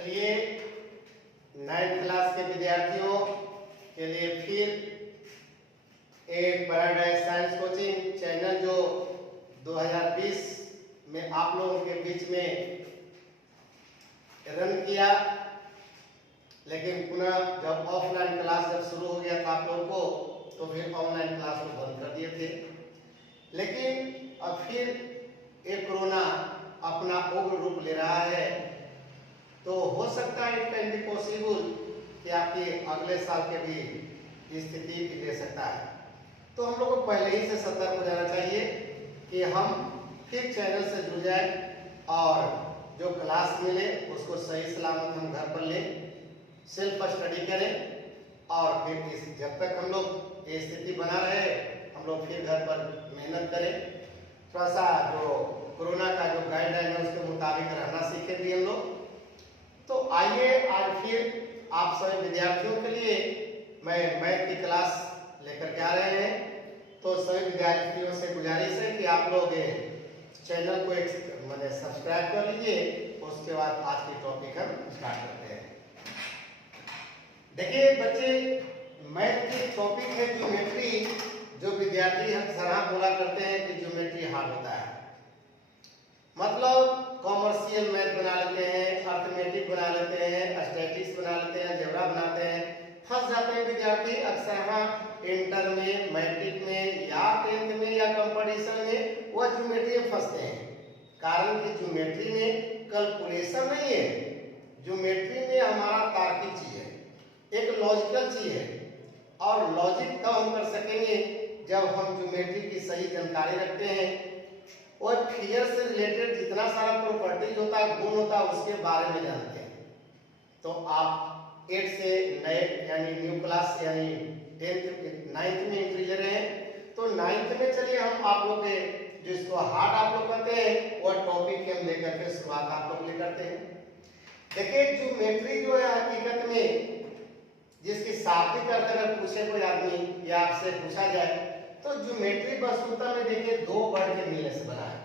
चलिए 9th class के विद्यार्थियों के लिए फिर एक पैराडाइज साइंस कोचिंग चैनल जो 2020 में आप लोगों के बीच में रन किया, लेकिन पुनः जब ऑफलाइन क्लास जब शुरू हो गया था आप लोगों को, तो फिर ऑनलाइन क्लास को बंद कर दिए थे। लेकिन अब फिर एक कोरोना अपना उग्र रूप ले रहा है, तो हो सकता है इट कैन बी पॉसिबल कि आपके अगले साल के भी स्थिति बिगड़ सकता है। तो हम लोग को पहले ही से सतर्क हो जाना चाहिए कि हम फिर चैनल से जुड़ जाए और जो क्लास मिले उसको सही सलामत हम घर पर लें, सेल्फ स्टडी करें और फिर जब तक हम लोग ये स्थिति बना रहे हम लोग फिर घर पर मेहनत करें। थोड़ा सा जो कोरोना का जो गाइडलाइन है उसके मुताबिक रहना सीखें भी हम लोग। तो आइए आज फिर आप सभी विद्यार्थियों के लिए मैं मैथ की क्लास लेकर के आ रहे हैं। तो सभी विद्यार्थियों से गुजारिश है कि आप लोग चैनल को सब्सक्राइब कर लीजिए। उसके बाद आज की टॉपिक हम स्टार्ट करते हैं। देखिए बच्चे, मैथ की टॉपिक है ज्योमेट्री। जो विद्यार्थी हम सराह बोला करते हैं कि ज्योमेट्री हार्ड होता है, मतलब कॉमर्शियल मैथ बना लेते हैं, अर्थमेटिक बना लेते हैं, स्टैटिस्टिक्स बना लेते हैं, अलजेब्रा बनाते हैं, फंस जाते हैं विद्यार्थी अक्सर। हाँ, इंटर में, मैट्रिक में या 10th में या कंपटीशन में वह ज्योमेट्री में फंसते हैं। कारण कि ज्योमेट्री में कैलकुलेशन नहीं है, ज्योमेट्री में हमारा तार्किक चीज है, एक लॉजिकल चीज है। और लॉजिक तब हम कर सकेंगे जब हम ज्योमेट्री की सही जानकारी रखते हैं और फिगर से रिलेटेड जितना सारा प्रॉपर्टीज होता है, गुण होता है, उसके बारे में जानते हैं। तो आप 8 से नए यानी न्यू क्लास यानी 9th में एंट्री ले रहे हैं, तो 9th में चलिए हम आप लोग के जो इसको हार्ड आप लोग कहते हैं वह टॉपिक हम लेकर के शुरुआत आप लोग ले करते हैं। देखिए ज्योमेट्री जो है हकीकत में जिसकी शाब्दिक अर्थ अगर पूछे कोई आदमी या आपसे पूछा जाए तो ज्योमेट्री वस्तुतः में देखिए दो वर्ड के मिलने से बना है।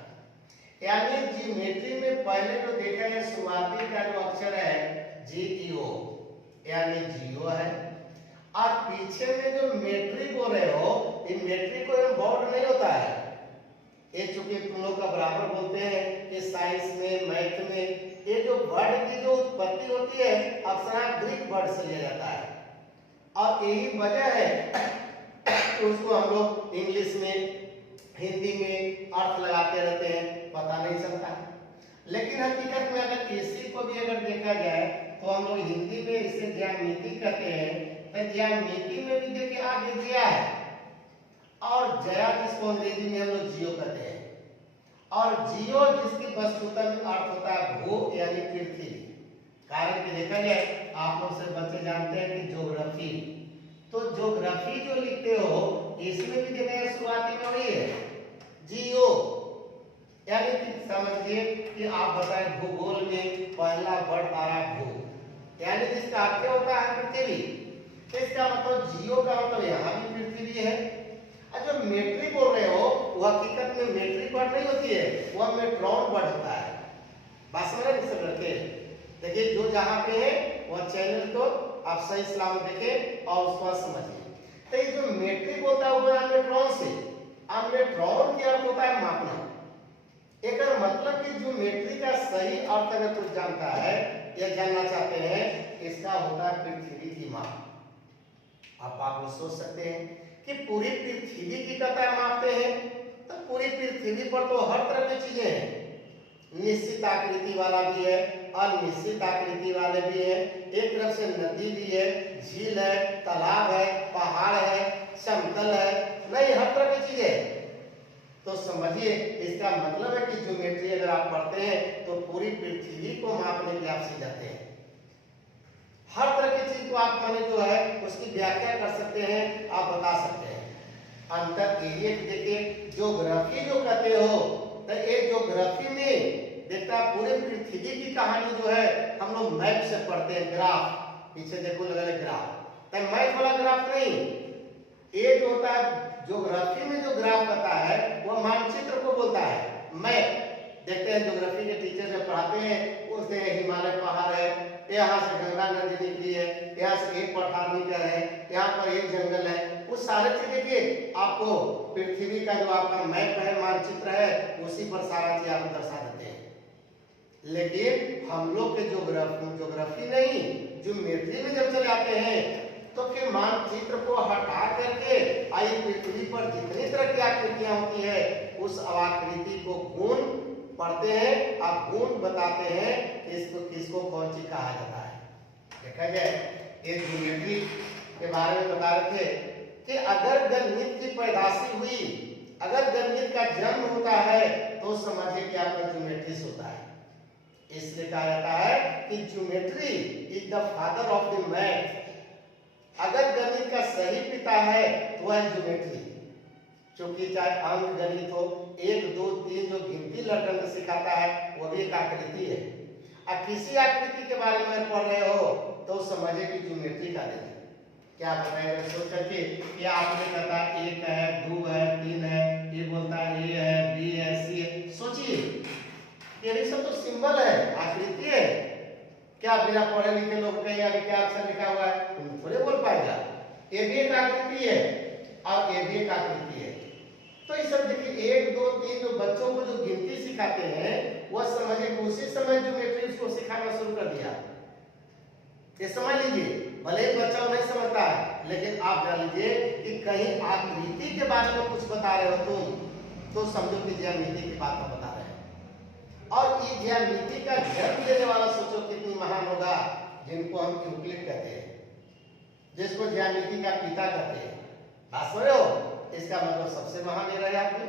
यानी ज्योमेट्री में पहले जो देखा है शुरुआती का जो अक्षर है जीओ यानी जीओ है, और पीछे में जो मेट्री बोल रहे हो ये मेट्री कोई वर्ड नहीं होता है। ये चूंकि तुम लोग का बराबर बोलते हैं कि साइंस में मैथ में ये जो वर्ड की जो उत्पत्ति होती है अक्सर ग्रीक वर्ड से लिया जाता है, और यही वजह है तो उसको हम लोग इंग्लिश में हिंदी में अर्थ लगाते रहते हैं, पता नहीं चलता है। लेकिन हकीकत में अगर इसी को भी अगर देखा जाए तो हम लोग हिंदी में इसे ज्यामिति कहते हैं। तो ज्यामिति में भी देखिए आगे जया है, और जया जिसको अंग्रेजी में हम लोग जियो कहते हैं, और जियो जिसकी वस्तुतः अर्थ होता है भू यानी पृथ्वी। कारण कि देखा जाए आप लोग से बच्चे जानते हैं कि ज्योग्राफी, तो ज्योग्राफी जो लिखते हो इसमें भी देखा है शुरुआती में वही है जियो। यानी कि समझिए कि आप बताएं भूगोल में पहला वर्ड आ रहा भू, यानी जिसका अर्थ होता है पृथ्वी। तो इसका मतलब जियो का मतलब यहाँ भी पृथ्वी है। और जो मेट्री बोल रहे हो वो हकीकत में मेट्रिक वर्ड नहीं होती है, वह मेट्रॉन वर्ड होता है। बात समझ रहे सब लड़के? देखिए जो जहाँ पे है वह चैनल को आप सही सलामत देखें और उसको समझिए। तो ये जो मेट्रिक बोलता है वो मेट्रॉन से, अब मेट्रॉन का अर्थ होता है मापना। एक मतलब कि जो मेट्रिक का सही अर्थ अगर कुछ जानता है या जानना चाहते हैं, इसका होता है पृथ्वी की माप। आप लोग सोच सकते हैं कि पूरी पृथ्वी की कथा मापते हैं, तो पूरी पृथ्वी पर तो हर तरह की चीजें हैं, निश्चित आकृति वाला भी है, अनिश्चित आकृति वाले भी है। एक तरफ से नदी भी है, झील है, तालाब है, पहाड़ है, समतल है, नहीं हर तरह की चीज है। तो समझिए इसका मतलब है कि ज्योमेट्री अगर आप पढ़ते हैं तो पूरी पृथ्वी को मापने के लिए आप सीख जाते हैं। हर तरह की चीज को आप माने जो है उसकी व्याख्या कर सकते हैं, आप बता सकते हैं। अंतर एरिया देखिए ज्योग्राफी जो कहते हो तो ये ज्योग्राफी में देखता पूरे पृथ्वी की कहानी जो है हम लोग मैप से पढ़ते हैं। ग्राफ पीछे देखो लगा ग्राफ, तो मैप वाला ग्राफ नहीं, ये जो होता है ज्योग्राफी में जो ग्राफ कहता है वह मानचित्र को बोलता है। मैप देखते हैं ज्योग्राफी के टीचर जब पढ़ाते हैं उससे हिमालय पहाड़ है, यहाँ से गंगा नदी निकली है, यहाँ से एक पठार निकल है, यहाँ पर एक जंगल है, वो सारे चीज देखिए आपको पृथ्वी का जो आपका मैप है, मानचित्र है, उसी पर सारा चीज आपको दर्शा देते हैं। लेकिन हम लोग के ज्योग्राफी नहीं, ज्योमेट्री में जब चले आते हैं तो फिर मानचित्र को हटा करके आई पृथ्वी पर जितनी तरह की आकृतियां होती है उस आकृति को गुण पढ़ते हैं, आप गुण बताते हैं इसको किसको कौन सी कहा जाता है। देखा जाए एक ज्योमेट्री के बारे में बता रहे थे कि अगर गणित की पैदाशी हुई, अगर गणित का जन्म होता है तो समझिए कि आपका ज्योमेट्री होता है। इसलिए कहा जाता है कि geometry is the father of the math. अगर गणित का सही पिता है तो वह ज्योमेट्री, क्योंकि चाहे अंक गणित हो, 1 2 3 जो गिनती लड़कन को सिखाता है वो भी एक आकृति है। अब किसी आकृति के बारे में पढ़ रहे हो तो समझे कि ज्योमेट्री का देंगे। क्या बताएगा सोच करके कि आपने कहता 1 है, 2 है, 3 है, ये बोलता है ए है, बी है, सी है। सोचिए ये सब तो सिंबल है, आकृति है। क्या बिना पढ़े लिखे लोग कहेंगे कि क्या अक्षर लिखा हुआ है, तुम थोड़े बोल पाएगा। ये भी एक आकृति है और ये भी एक आकृति है। तो ये सब देखिए 1 2 3 जो बच्चों को जो गिनती सिखाते हैं वह समझिए उसी समय ज्योमेट्री को सिखाना शुरू कर दिया। ये समझ लीजिए, भले ही बच्चा नहीं समझता है लेकिन आप जान लीजिए कि कहीं आकृति के बारे में कुछ बता रहे हो तुम तो समझो कि ज्यामिति की बात बता रहे हैं। और ये ज्यामिति का जन्म देने वाला सोचो कितनी महान होगा, जिनको हम यूक्लिड कहते हैं, जिसको ज्यामिति का पिता कहते हैं। बात समझ रहे हो, इसका मतलब सबसे महान ये रहे आपने।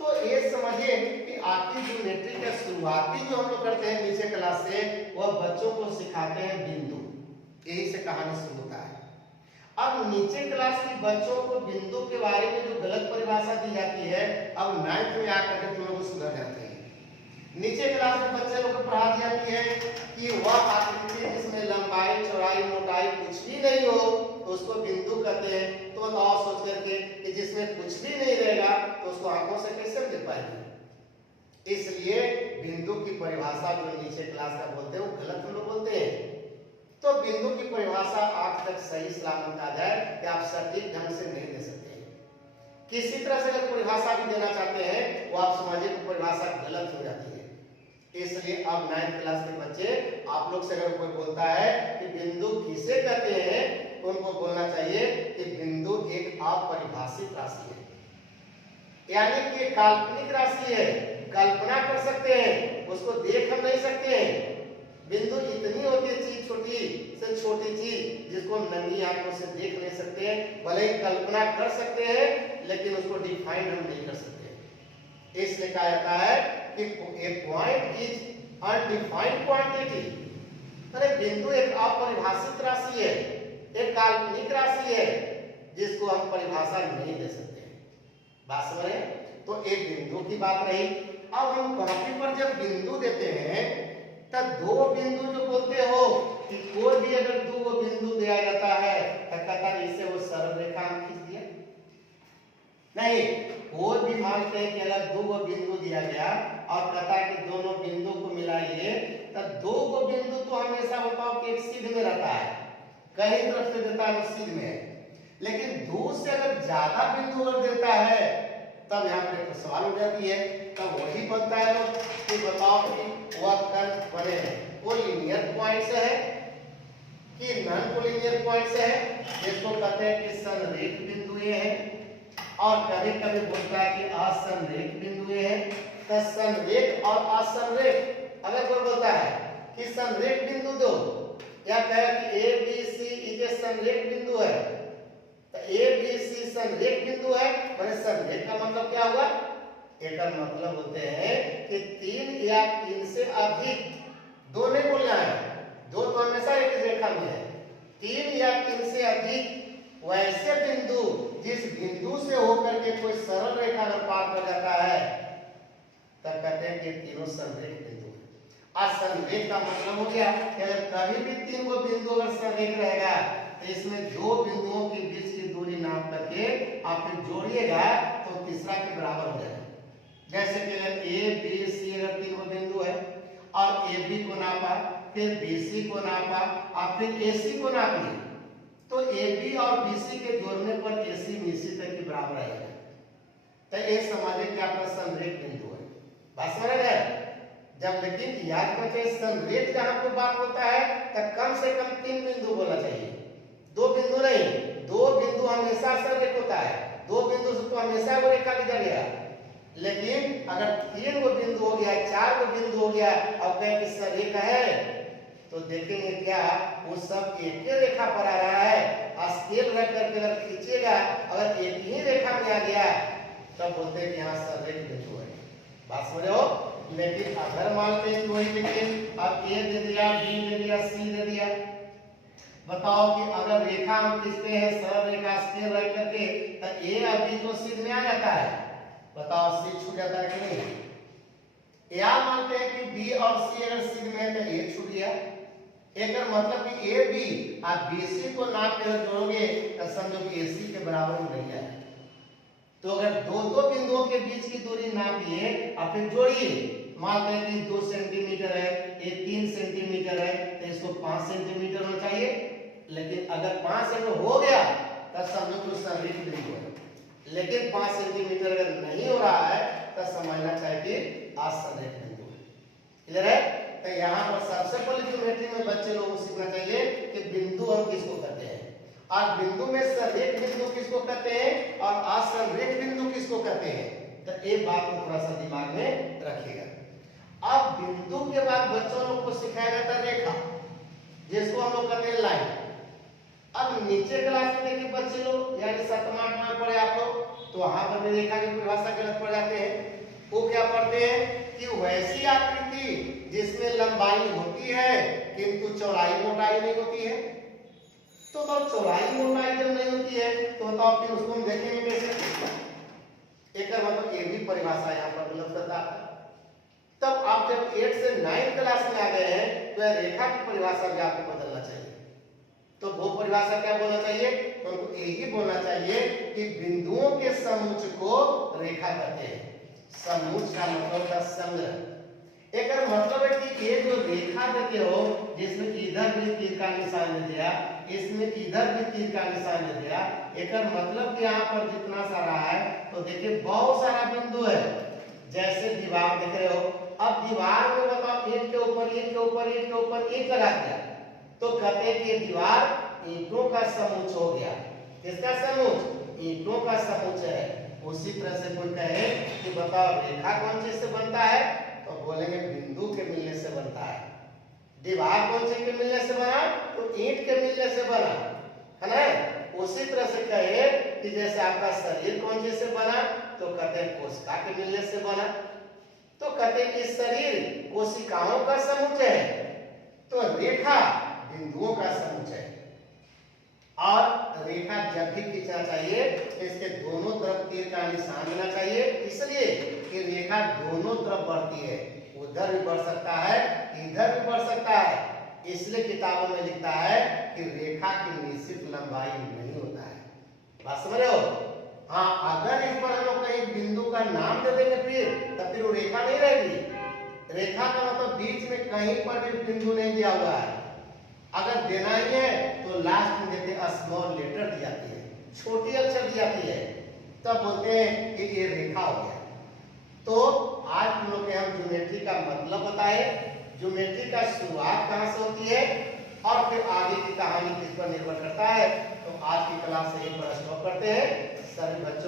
तो ये समझिए कि आपकी ज्योमेट्री का शुरुआती जो हम लोग करते हैं नीचे क्लास से, वह बच्चों को सिखाते हैं बिंदु, यही से कहानी शुरू होता है। अब नीचे क्लास के बच्चों को बिंदु के बारे में जो गलत परिभाषा दी जाती है, अब 9th में आकर के तुम लोग सुधर जाते हैं। नीचे क्लास में बच्चे लोग को पढ़ा दिया है कि वह आकृति जिसमें लंबाई चौड़ाई मोटाई कुछ भी नहीं हो तो उसको बिंदु कहते हैं। तो बताओ सोच करके कि जिसमें कुछ भी नहीं रहेगा तो उसको आंखों से कैसे देख पाएंगे। इसलिए बिंदु की परिभाषा जो नीचे क्लास का बोलते हैं वो गलत हम लोग बोलते हैं। तो बिंदु की परिभाषा आज तक सही सलामत आ जाए कि आप सटीक ढंग से नहीं दे सकते। किसी तरह से अगर परिभाषा भी देना चाहते हैं वो आप समझिए कि परिभाषा गलत हो जाती है। इसलिए अब 9th क्लास के बच्चे आप लोग से अगर कोई बोलता है कि बिंदु किसे कहते हैं तो उनको बोलना चाहिए कि बिंदु एक अपरिभाषित राशि है, यानी कि काल्पनिक राशि है, कल्पना कर सकते हैं, उसको देख हम नहीं सकते हैं। बिंदु इतनी होती है चीज, छोटी से छोटी चीज जिसको नंगी आंखों से देख नहीं सकते, भले ही कल्पना कर सकते हैं लेकिन उसको डिफाइन हम नहीं कर सकते। इसलिए कहा जाता है कि a point is undefined quantity, अरे बिंदु एक अपरिभाषित राशि है, एक काल्पनिक राशि है जिसको हम परिभाषा नहीं दे सकते। बात समझ रहे? तो एक बिंदु की बात रही। अब हम कॉपी पर जब बिंदु देते हैं तब 2 बिंदु जो बोलते हो कि कोई भी अगर 2 बिंदु दिया जाता है तो कहता है इससे वो सरल रेखा खींच दिया। नहीं, कोई भी मानते हैं कि अगर 2 बिंदु दिया गया और कहता है कि दोनों बिंदु को मिलाइए तब 2 बिंदु तो हमेशा बताओ कि एक सीध में रहता है, कहीं तरफ से देता है वो सीध में है। लेकिन 2 से अगर ज्यादा बिंदु अगर देता है तब यहाँ पे तो सवाल हो जाती है। तब वही बनता है कि बताओ कि वह कर्व बने हैं वो लीनियर पॉइंट्स है कि नॉन कोलिनियर पॉइंट्स है, जिसको कहते हैं कि संरेख बिंदु ये है। और कभी कभी बोलता है कि असंरेख बिंदु है। तो संरेख और असंरेख अगर कोई बोलता है कि संरेख बिंदु दो या कहे कि ए बी सी ये संरेख बिंदु है, तो ए बी सी संरेख बिंदु है, माने संरेख का मतलब क्या हुआ? एक मतलब होते हैं कि 3 या 3 से अधिक, 2 नहीं बोलना है, 2 तो हमेशा एक रेखा में है, 3 या 3 से अधिक वैसे बिंदु जिस बिंदु से होकर के कोई सरल रेखा अगर पार कर जाता है तब कहते हैं कि तीनों संरेख बिंदु है। असंरेख का मतलब हो गया कि अगर कभी भी 3 बिंदु अगर संरेख रहेगा तो इसमें 2 बिंदुओं के बीच की दूरी नाप करके आप फिर जोड़िएगा तो तीसरा के बराबर हो जाएगा। जैसे कि अगर ए बी सी अगर 3 बिंदु है और AB को नापा, फिर BC को नापा और फिर AC को नापी, तो AB और BC के जोड़ने पर AC BC तक के बराबर आएगा। तो ये समझे कि आपका संरेख बिंदु है। बात समझ गए? जब लेकिन याद रखें संरेख जहां पे बात होता है तो कम से कम 3 बिंदु बोलना चाहिए, 2 बिंदु नहीं। 2 बिंदु हमेशा संरेख होता है, 2 बिंदु से तो हमेशा वो रेखा गुजर गया। लेकिन अगर 3 गो बिंदु हो गया, 4 गो बिंदु हो गया और कहे कि संरेख है, तो देखेंगे क्या वो सब एक ही रेखा पर आ रहा है। स्केल रख करके अगर खींचेगा, अगर एक ही रेखा में आ गया तब बोलते हैं कि यहाँ संरेख बिंदु है। बात समझ हो? लेकिन अगर मानते हैं कि वही देखिए अब A दे दिया, B दे दिया, C दे दिया, बताओ कि अगर रेखा हम खींचते हैं सरल रेखा स्केल रख करके तो A और B तो सीध में आ जाता है, बताओ C छूट जाता है कि नहीं? या मानते हैं कि B और C अगर सीध में है तो A छूट गया। एक मतलब कि AB और BC को नाप के जोड़ोगे तो समझो कि AC के बराबर में नहीं है। तो अगर दो बिंदुओं के बीच की दूरी नापिए और फिर जोड़िए, मान लें कि 2 सेंटीमीटर है, ये 3 सेंटीमीटर है, तो इसको 5 सेंटीमीटर होना चाहिए। लेकिन अगर 5 सेंटीमीटर हो गया तब समझो कि संरेख बिंदु है। लेकिन 5 सेंटीमीटर अगर नहीं हो रहा है तब समझना चाहिए कि असंरेख बिंदु है। क्लियर है? तो यहाँ पर सबसे पहले ज्योमेट्री में बच्चे लोगों को सीखना चाहिए कि बिंदु हम किसको कहते हैं, और बिंदु में संरेख बिंदु किसको कहते हैं और असंरेख बिंदु किसको कहते हैं। तो ये बात को थोड़ा सा दिमाग में रखिएगा। अब बिंदु के बाद बच्चों लोग को सिखाया जाता है रेखा, जिसको हम लोग कहते हैं लाइन। अब नीचे क्लास में देखिए बच्चे लोग यानी 7वां 8वां में पढ़े आप लोग, तो वहां पर भी रेखा की परिभाषा गलत पढ़ जाते हैं। वो क्या पढ़ते हैं कि वैसी आकृति जिसमें लंबाई होती है किंतु चौड़ाई मोटाई नहीं होती है। तो चौड़ाई मोटाई जब नहीं होती है तो बताओ फिर उसको हम देखेंगे कैसे। एक मतलब ये भी परिभाषा यहाँ पर गलत करता है। तब आप जब 8 से 9 क्लास में आ गए हैं तो रेखा की परिभाषा भी आपको बदलना चाहिए। तो वो परिभाषा क्या बोलना चाहिए? तो उनको यही बोलना चाहिए कि बिंदुओं के समुच्च को रेखा कहते हैं। समुच्च का मतलब था संग्रह। एक मतलब है कि ये जो रेखा देते हो जिसमें इधर भी तीर का निशान दे दिया, इसमें इधर भी तीर का निशान दे दिया, एक मतलब कि यहाँ पर जितना सारा है तो देखिए बहुत सारा बिंदु है। जैसे दीवार देख रहे हो, अब दीवार में बताओ ईंट के ऊपर ईंट के ऊपर ईंट के ऊपर ईंट लगा दिया तो कहते हैं कि दीवार ईंटों का समुच्च हो गया। किसका समुच्च? ईंटों का समुच्च है। उसी तरह से कोई कहे कि बताओ रेखा कौन चीज से बनता है, तो बोलेंगे बिंदु के मिलने से बनता है। दीवार कौन चीज के मिलने से बना? तो ईंट के मिलने से बना, है ना। उसी तरह से कहे कि जैसे आपका शरीर कौन चीज से बना, तो कहते हैं कोशिका के मिलने से बना। तो कहते हैं कि शरीर कोशिकाओं का समुच्चय है, तो रेखा बिंदुओं का समुच्चय है। और रेखा जब भी खींचना चाहिए इसके दोनों तरफ तीर का निशान देना चाहिए, इसलिए कि रेखा दोनों तरफ बढ़ती है। उधर भी बढ़ सकता है, इधर भी बढ़ सकता है। इसलिए किताबों में लिखता है कि रेखा की निश्चित लंबाई नहीं होता है। बात समझ रहे हो? हाँ, अगर इस पर हम लोग कहीं बिंदु का नाम दे देंगे फिर वो रेखा नहीं रहेगी। रेखा का मतलब बीच में कहीं पर भी बिंदु नहीं दिया हुआ है। अगर देना ही है तो लास्ट में देते हैं स्मॉल लेटर दी जाती है, छोटी अक्षर दी जाती है, तब बोलते हैं कि ये रेखा हो गया। तो आज हम लोग हम ज्योमेट्री का मतलब बताए, ज्योमेट्री का शुरुआत कहाँ से होती है और फिर आगे की कहानी किस पर निर्भर करता है। तो आज की क्लास से यहीं पर स्टॉप करते हैं। सभी बच्चों